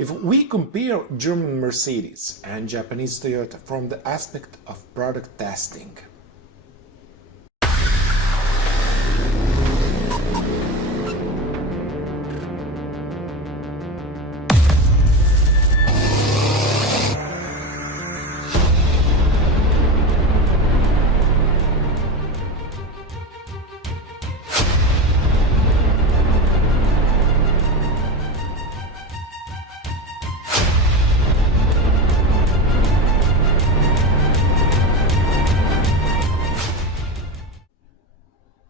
If we compare German Mercedes and Japanese Toyota from the aspect of product testing,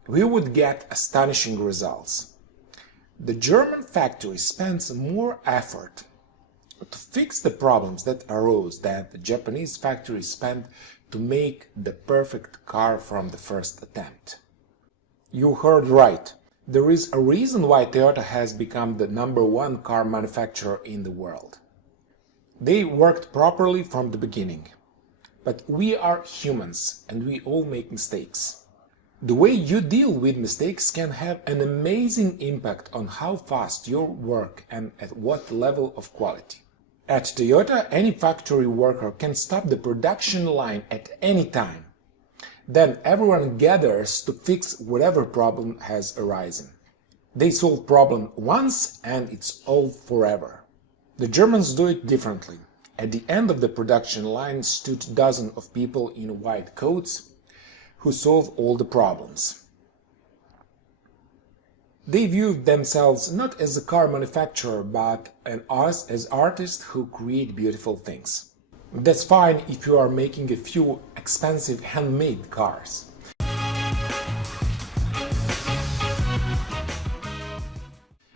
we would get astonishing results. The German factory spends more effort to fix the problems that arose than the Japanese factory spent to make the perfect car from the first attempt. You heard right. There is a reason why Toyota has become the #1 car manufacturer in the world. They worked properly from the beginning. But we are humans and we all make mistakes. The way you deal with mistakes can have an amazing impact on how fast you work and at what level of quality. At Toyota, any factory worker can stop the production line at any time. Then everyone gathers to fix whatever problem has arisen. They solve problem once and it's all forever. The Germans do it differently. At the end of the production line stood dozens of people in white coats who solve all the problems. They viewed themselves not as a car manufacturer but as artists who create beautiful things. That's fine if you are making a few expensive handmade cars.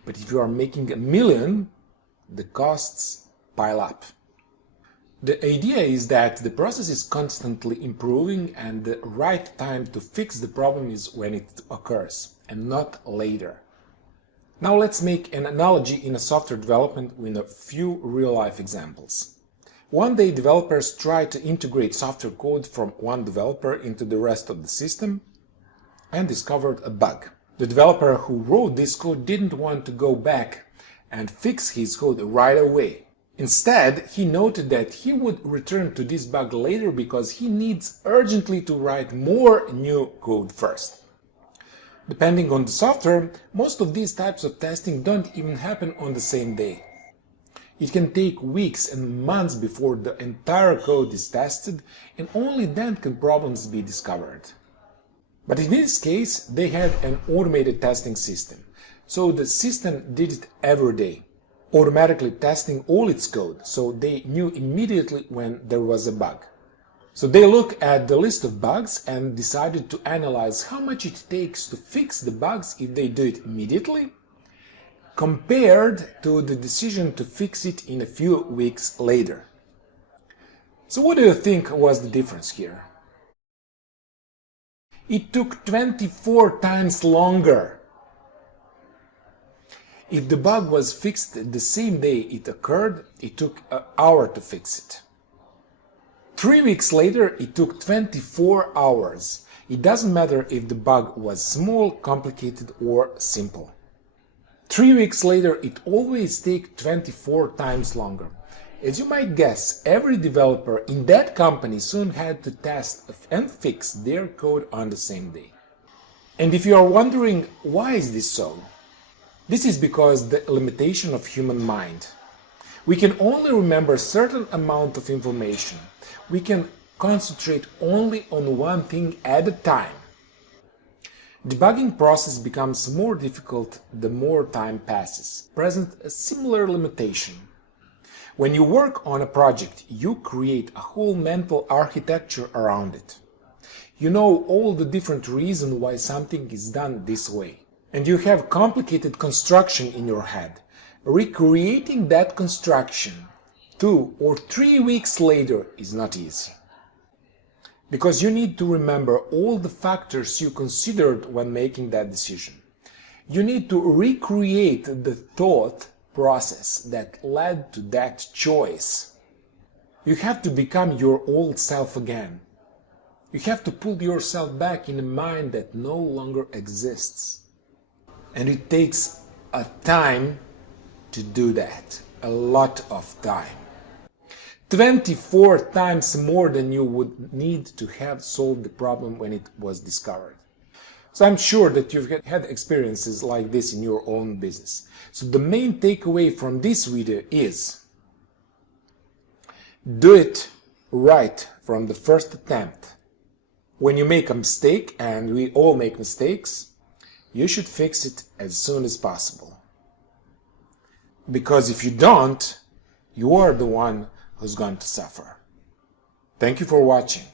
But if you are making 1 million, the costs pile up. The idea is that the process is constantly improving and the right time to fix the problem is when it occurs, and not later. Now let's make an analogy in a software development with a few real-life examples. One day developers tried to integrate software code from one developer into the rest of the system and discovered a bug. The developer who wrote this code didn't want to go back and fix his code right away. Instead, he noted that he would return to this bug later because he needs urgently to write more new code first. Depending on the software, most of these types of testing don't even happen on the same day. It can take weeks and months before the entire code is tested, and only then can problems be discovered. But in this case, they had an automated testing system, so the system did it every day, automatically testing all its code, so they knew immediately when there was a bug. So they looked at the list of bugs and decided to analyze how much it takes to fix the bugs if they do it immediately, compared to the decision to fix it in a few weeks later. So what do you think was the difference here? It took 24 times longer. If the bug was fixed the same day it occurred, it took an hour to fix it. 3 weeks later, it took 24 hours. It doesn't matter if the bug was small, complicated, or simple. 3 weeks later, it always takes 24 times longer. As you might guess, every developer in that company soon had to test and fix their code on the same day. And if you are wondering why is this so, this is because the limitation of human mind. We can only remember a certain amount of information. We can concentrate only on one thing at a time. Debugging process becomes more difficult the more time passes, present a similar limitation. When you work on a project, you create a whole mental architecture around it. You know all the different reasons why something is done this way. And you have complicated construction in your head. Recreating that construction 2 or 3 weeks later is not easy. Because you need to remember all the factors you considered when making that decision. You need to recreate the thought process that led to that choice. You have to become your old self again. You have to put yourself back in a mind that no longer exists. And it takes a time to do that. a lot of time. 24 times more than you would need to have solved the problem when it was discovered. So I'm sure that you've had experiences like this in your own business. So the main takeaway from this video is: do it right from the first attempt. When you make a mistake, and we all make mistakes, you should fix it as soon as possible. Because if you don't, you are the one who's going to suffer. Thank you for watching.